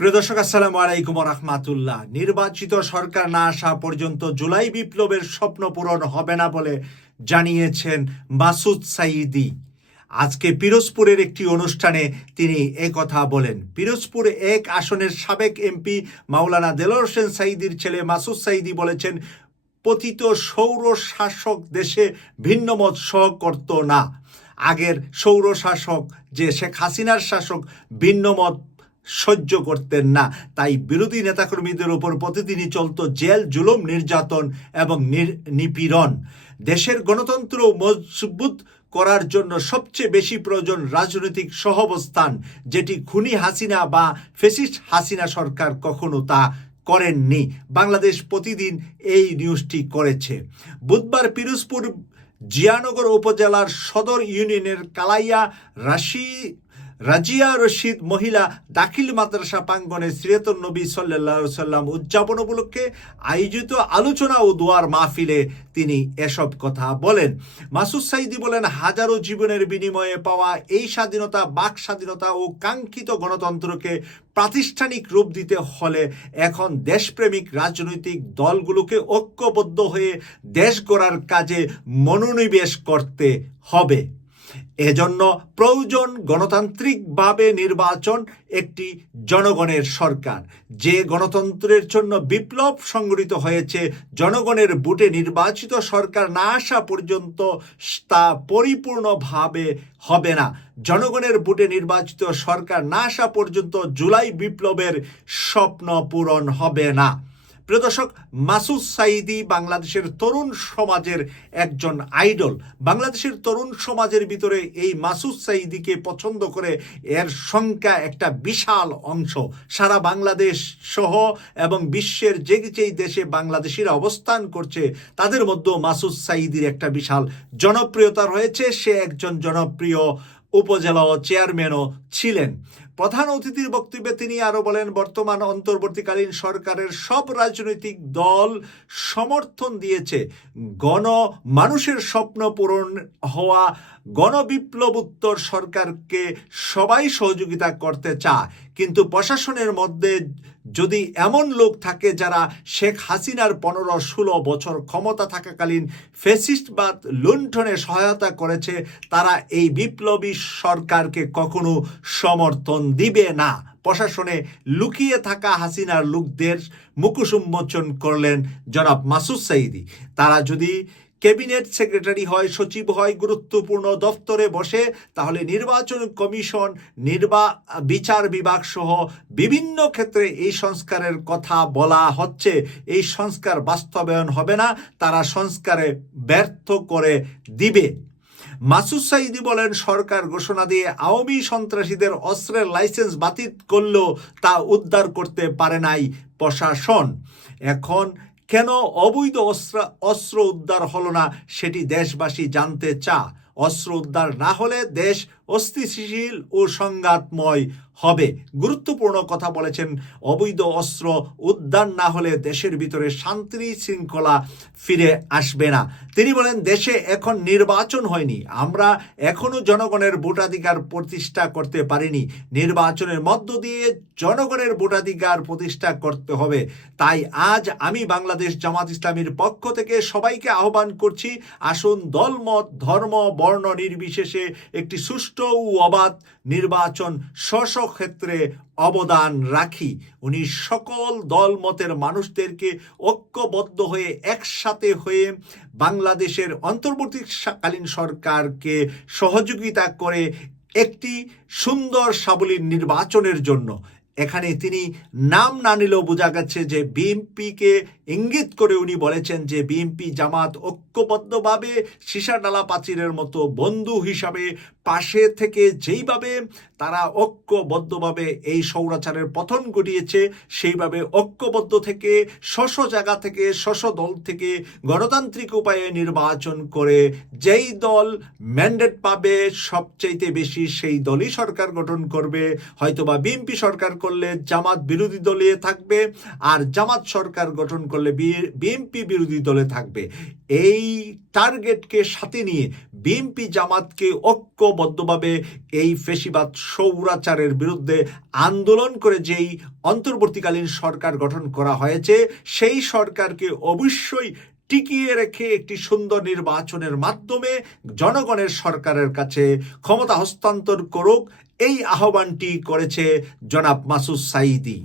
প্রিয় দর্শক, আসসালামু আলাইকুম রহমাতুল্লাহ নির্বাচিত সরকার না আসা পর্যন্ত জুলাই বিপ্লবের স্বপ্ন পূরণ হবে না বলে জানিয়েছেন মাসুদ সাইদি। আজকে পিরোজপুরের একটি অনুষ্ঠানে তিনি কথা বলেন। পিরোজপুর এক আসনের সাবেক এমপি মাওলানা দেলোর হোসেন সাইদির ছেলে মাসুদ সাইদি বলেছেন, পতিত সৌর শাসক দেশে ভিন্নমত সহ করত না। আগের সৌর শাসক যে শেখ হাসিনার শাসক ভিন্নমত সহ্য করতেন না। তাই বিরোধী নেতাকর্মীদের উপর প্রতিদিনই চলত জেল, জুলুম, নির্যাতন এবং নিপীড়ন। দেশের গণতন্ত্র মজবুত করার জন্য সবচেয়ে বেশি প্রয়োজন রাজনৈতিক সহবস্থান, যেটি খুনি হাসিনা বা ফেসিস্ট হাসিনা সরকার কখনো তা করেননি। বাংলাদেশ প্রতিদিন এই নিউজটি করেছে। বুধবার পিরোজপুর জিয়ানগর উপজেলার সদর ইউনিয়নের কালাইয়া রাশি রাজিয়া রশিদ মহিলা দাখিল মাদ্রাসা প্রাঙ্গনে সিরাতুন নবী সাল্লাহ সাল্লাম উদযাপন উপলক্ষে আয়োজিত আলোচনা ও দোয়ার মাহফিলে তিনি এসব কথা বলেন। মাসুদ সাইদি বলেন, হাজারো জীবনের বিনিময়ে পাওয়া এই স্বাধীনতা, বাক স্বাধীনতা ও কাঙ্ক্ষিত গণতন্ত্রকে প্রাতিষ্ঠানিক রূপ দিতে হলে এখন দেশপ্রেমিক রাজনৈতিক দলগুলোকে ঐক্যবদ্ধ হয়ে দেশ গড়ার কাজে মনোনিবেশ করতে হবে। এজন্য প্রয়োজন গণতান্ত্রিকভাবে নির্বাচন একটি জনগণের সরকার। যে গণতন্ত্রের জন্য বিপ্লব সংগঠিত হয়েছে, জনগণের বুটে নির্বাচিত সরকার না আসা পর্যন্ত তা পরিপূর্ণভাবে হবে না। জনগণের বুটে নির্বাচিত সরকার না আসা পর্যন্ত জুলাই বিপ্লবের স্বপ্ন পূরণ হবে না। প্রিয় দর্শক, মাসুদ সাইদি বাংলাদেশের তরুণ সমাজের একজন আইডল। বাংলাদেশের তরুণ সমাজের ভিতরে এই মাসুদ সাইদিকে পছন্দ করে এর সংখ্যা একটা বিশাল অংশ। সারা বাংলাদেশ সহ এবং বিশ্বের যে যেই দেশে বাংলাদেশিরা অবস্থান করছে, তাদের মধ্যেও মাসুদ সাইদির একটা বিশাল জনপ্রিয়তা রয়েছে। সে একজন জনপ্রিয় উপজেলা চেয়ারম্যানও ছিলেন। প্রধান অতিথির বক্তব্যে তিনি আরও বলেন, বর্তমান অন্তর্বর্তীকালীন সরকারের সব রাজনৈতিক দল সমর্থন দিয়েছে। গণ মানুষের স্বপ্ন পূরণ হওয়া গণবিপ্লবোত্তর সরকারকে সবাই সহযোগিতা করতে চায়। কিন্তু প্রশাসনের মধ্যে যদি এমন লোক থাকে যারা শেখ হাসিনার পনেরো ষোলো বছর ক্ষমতা থাকাকালীন ফেসিস্টবাদ লুণ্ঠনে সহায়তা করেছে, তারা এই বিপ্লবী সরকারকে কখনো সমর্থন দিবে না। প্রশাসনে লুকিয়ে থাকা হাসিনার লোকদের মুখোশ উন্মোচন করলেন জনাব মাসুদ সাইদি। তারা যদি ক্যাবিনেট সেক্রেটারি হয়, সচিব হয়, গুরুত্বপূর্ণ দপ্তরে বসে, তাহলে নির্বাচন কমিশন, নির্বা, বিচার বিভাগ সহ বিভিন্ন ক্ষেত্রে এই সংস্কারের কথা বলা হচ্ছে। এই সংস্কার বাস্তবায়ন হবে না, তারা সংস্কারে ব্যর্থ করে দিবে। মাসুদ সাইদি বলেন, সরকার ঘোষণা দিয়ে আওয়ামী সন্ত্রাসীদের অস্ত্রের লাইসেন্স বাতিল করলেও তা উদ্ধার করতে পারে নাই প্রশাসন। এখন কেন অবৈধ অস্ত্র অস্ত্র উদ্ধার হলো না, সেটি দেশবাসী জানতে চা অস্ত্র উদ্ধার না হলে দেশ অস্থিতিশীল ও সংঘাতময় হবে। গুরুত্বপূর্ণ কথা বলেছেন, অবৈধ অস্ত্র উদ্যান না হলে দেশের ভিতরে শান্তি শৃঙ্খলা ফিরে আসবে না। তিনি বলেন, দেশে এখন নির্বাচন হয়নি। আমরা এখনও জনগণের ভোটাধিকার প্রতিষ্ঠা করতে পারিনি। নির্বাচনের মধ্য দিয়ে জনগণের ভোটাধিকার প্রতিষ্ঠা করতে হবে। তাই আজ আমি বাংলাদেশ জামাত ইসলামীর পক্ষ থেকে সবাইকে আহ্বান করছি, আসুন দলমত, ধর্ম, বর্ণ নির্বিশেষে একটি সুষ্ঠু ও অবাধ নির্বাচন স্ব ক্ষেত্রে অবদান রাখি। উনি সকল দলমতের মানুষদেরকে ঐক্যবদ্ধ হয়ে একসাথে হয়ে বাংলাদেশের অন্তর্বর্তীকালীন সরকারকে সহযোগিতা করে একটি সুন্দর সাবলীল নির্বাচনের জন্য এখানে তিনি নাম না নিলেও বোঝা গেছে যে বিএনপিকে ইঙ্গিত করে উনি বলেছেন যে বিএনপি জামাত ঐক্যবদ্ধভাবে সীসাডালা পাচিরের মতো বন্ধু হিসাবে পাশে থেকে যেইভাবে তারা ঐক্যবদ্ধভাবে এই সৌরাচারের পতন ঘটিয়েছে, সেইভাবে ঐক্যবদ্ধ থেকে শশ জায়গা থেকে শশ দল থেকে গণতান্ত্রিক উপায়ে নির্বাচন করে যেই দল ম্যান্ডেট পাবে সবচাইতে বেশি, সেই দলই সরকার গঠন করবে। হয়তোবা বিএনপি সরকার করলে জামাত বিরোধী দলে থাকবে আর জামাত সরকার গঠন করলে বিএনপি বিরোধী দলে থাকবে। এই টার্গেটকে সাথে নিয়ে বিএনপি জামাতকে ঐক্যবদ্ধভাবে এই ফেসিবাদ সৌরাচারের বিরুদ্ধে আন্দোলন করে যেই অন্তর্বর্তীকালীন সরকার গঠন করা হয়েছে, সেই সরকারকে অবশ্যই টিকিয়ে রেখে একটি সুন্দর নির্বাচনের মাধ্যমে জনগণের সরকারের কাছে ক্ষমতা হস্তান্তর করুক, এই আহ্বানটি করেছে জনাব মাসুদ সাইদি